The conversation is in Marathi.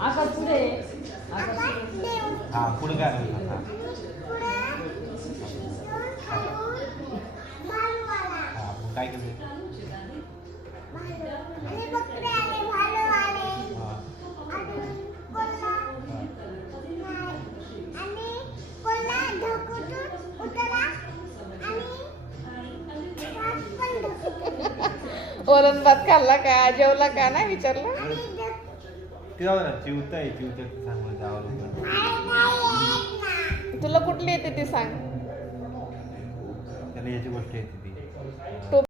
आता पुढे पुढे काय काय केलं वरण भात खाल्ला का जेवला का नाही विचारलं. चिवता आहे चिवता सांग तुला कुठली येते ती सांग. त्याला याची गोष्ट येते ती